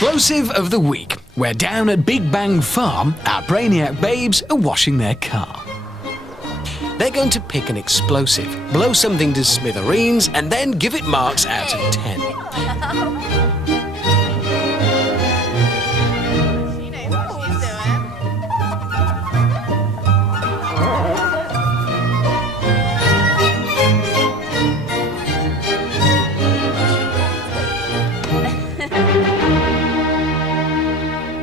Explosive of the week. We're down at Big Bang Farm. Our Brainiac babes are washing their car. They're going to pick an explosive, blow something to smithereens, and then give it marks out of 10. She knows what she's doing.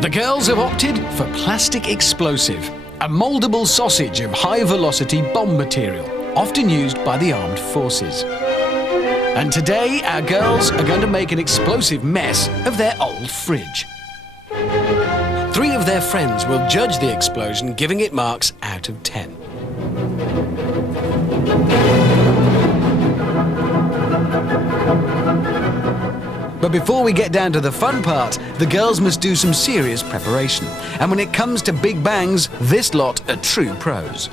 The girls have opted for plastic explosive, a mouldable sausage of high-velocity bomb material, often used by the armed forces. And today, our girls are going to make an explosive mess of their old fridge. 3 of their friends will judge the explosion, giving it marks out of 10. But before we get down to the fun part, the girls must do some serious preparation. And when it comes to big bangs, this lot are true pros.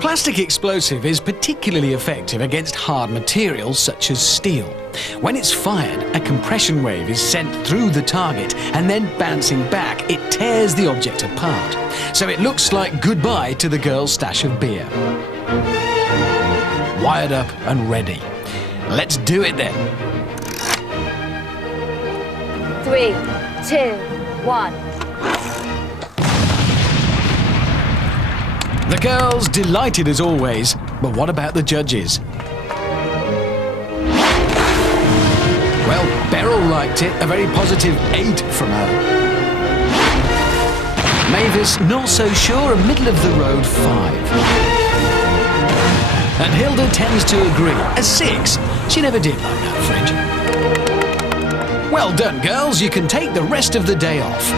Plastic explosive is particularly effective against hard materials such as steel. When it's fired, a compression wave is sent through the target, and then bouncing back, it tears the object apart. So it looks like goodbye to the girls' stash of beer. Wired up and ready. Let's do it then. 3, 2, 1. The girls delighted as always, but what about the judges? Well, Beryl liked it, a very positive 8 from her. Mavis, not so sure, a middle-of-the-road 5. And Hilda tends to agree, a 6. She never did like that fridge. Well done, girls, you can take the rest of the day off.